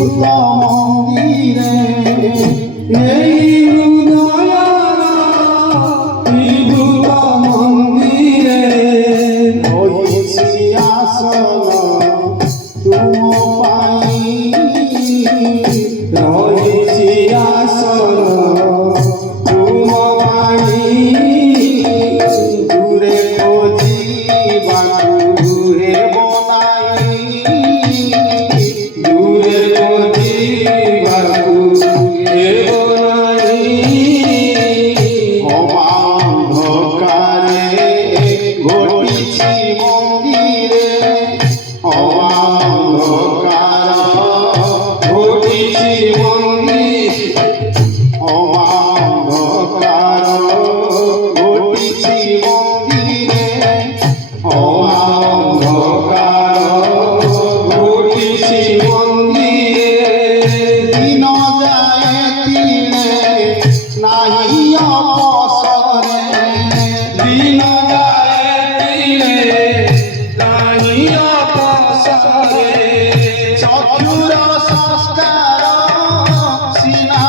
মন্দিরে এই হৃদয়ার বিভূত মন্দিরে হইছি আসন তুম পাই রহিছি আসন তুম পাই দূরে খোঁজিবাকু হে বনাই দূরে খোঁজিবাকু হে বনাই অবান্ধকারে ঘটিছি মন্দিরে অবান্ধকার ঘটিছি মন্দিরে অবান্ধকার ঘটিছি মন্দিরে অবান্ধকার ঘটিছি মন্দিরে দিন যায় তিলে নাহি অপসরে দিন যায় তিলে নাহি অপসরে চক্ষুর সংস্কার সিনা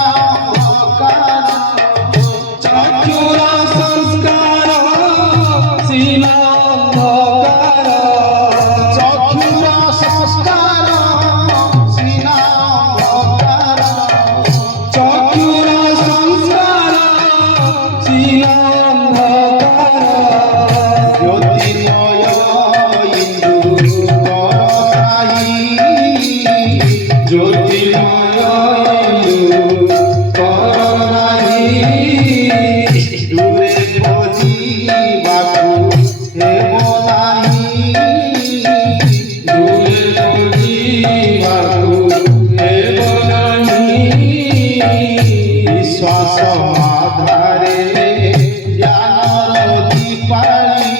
অন্ধকার চক্ষুর সংস্কার সিনা অন্ধকার চক্ষুর সংস্কার সিনা অন্ধকার চক্ষুর সংস্কার সিনা অন্ধকার জ্যোতির্ময় ইন্দু করাই জ্যোতির্ময় ইন্দু করাই দূরে খোঁজিবাকু হে বলাই দূরে খোঁজিবাকু হে বলাই বিশ্বাস আধারে জ্ঞানর দীপালি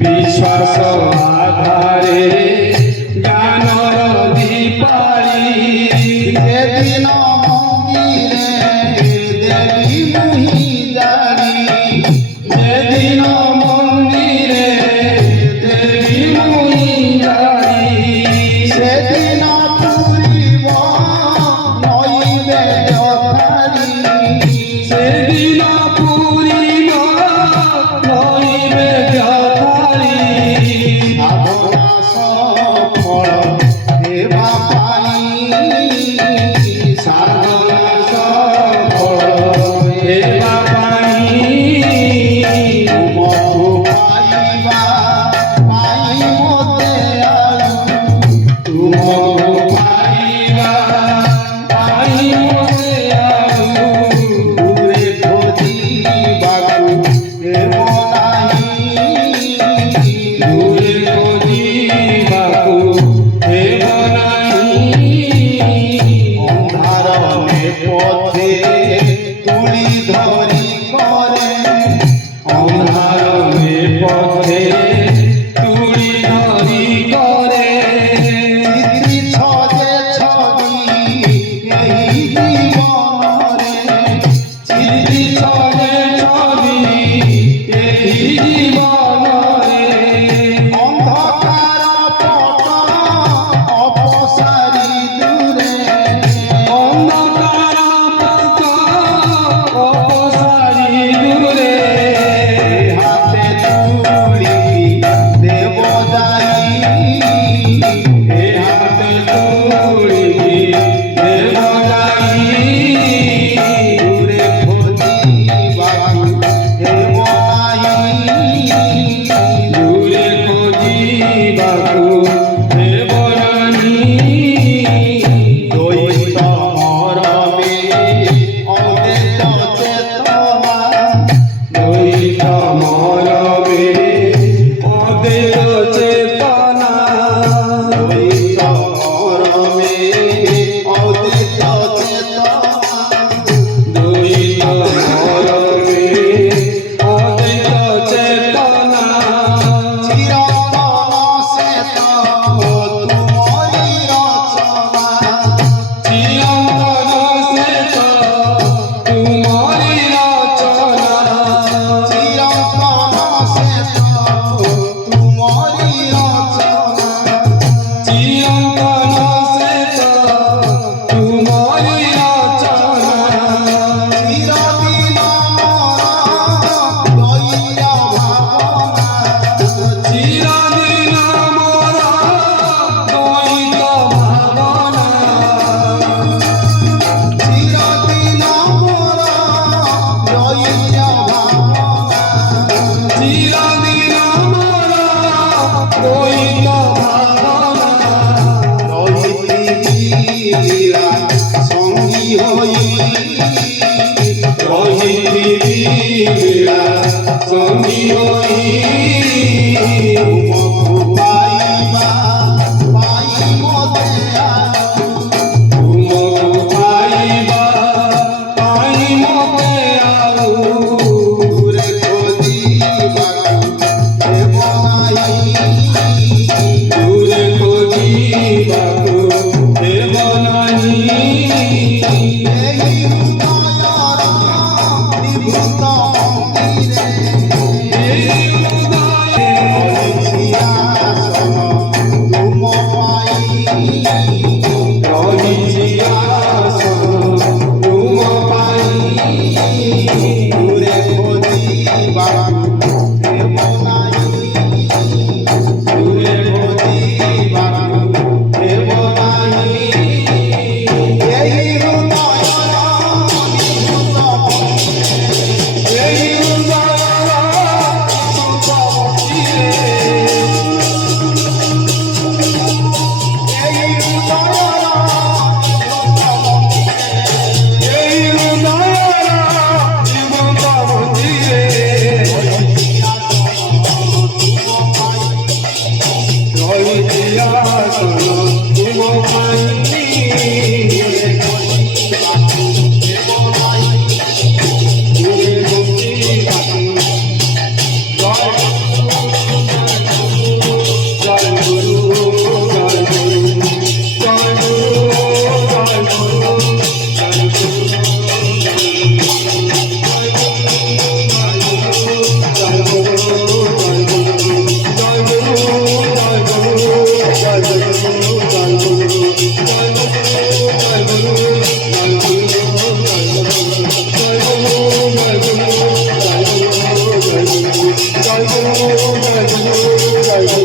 বিশ্বাস আধারে জ্ঞানর দীপালি যেদিন মন্দিরে দেবী মুহি জানি যেদিন মন্দিরে দেবী মুহি জানি সেদিন পুরিব নৈবেদ্য থালি সেদিন পুরিব নৈবেদ্য থালি সাধনা সফল হেবা পাই সাধনা সফল হেবা পাই তুমকু পাইবা পাই মতে আলু তুমকু পাইবা পাই মতে আলু দূরে খোঁজিবাকু হে বনাই দূরে খোঁজিবাকু হে বনাই অন্ধারমে পথে তুলি ধরি করে অন্ধারমে পথে তুলি ধরি করে চিত্রি ছজে ছবি এই জীবনরে চিত্রি ছজে ছবি এই জীবনরে অন্ধকার পট অপসারি দূরে অন্ধকার পট অপসারি দূরে হাতে তুলি দেব যাই এ হাতে তুলি দেব যাই দূরে খোঁজিবাকু হে বনাই দূরে খোঁজিবাকু হে বনাই দ্বৈত মরমে অদ্বৈত চেতনা দ্বৈত মরমে অদ্বৈত চেতনা দ্বৈত মরমে অদ্বৈত চেতনা দ্বৈত মরমে অদ্বৈত চেতনা চিরন্তন শ্বেত ତୁମକୁ ପାଇବା ପାଇଁ ମୋତେ ଆଣୁ ତୁମକୁ ପାଇବା ପାଇଁ ମୋତେ ଆଉ ଦୂରେ ଖୋଜିବାକୁ ହେବ ନାହିଁ ଦୂରେ ଖୋଜିବାକୁ ହେବ ନାହିଁ। ଏହି ହୃଦୟର ନିଭୃତ ମନ୍ଦିରେ ରହିଛି ଆସନ ତୁମ ପାଇଁ ରହିଛି ଆସନ ତୁମ ପାଇଁ ଦୂରେ ଖୋଜିବାକୁ ହେବ ନାହିଁ ଦୂରେ ଖୋଜିବାକୁ ହେବ ନାହିଁ ଏହି ହୃଦୟର ନିଭୃତ ମନ୍ଦିରେ ଏହି ହୃଦୟର ସୁତ ଭକ୍ତିରେ ଏହି ହୃଦୟର ନିଭୃତ ମନ୍ଦିରେ ଏହି ହୃଦୟର ଜୀବନ୍ତ ମନ୍ଦିରେ ରହିଛି ଆସନ ତୁମ ପାଇଁ ଦୂରେ ଖୋଜିବାକୁ ଜୟ ଗୁରୁ ଜୟ ଗୁରୁ ଜୟ ଗୁରୁ ଜୟ ଗୁରୁ ଜୟ গুরু জয় গুরু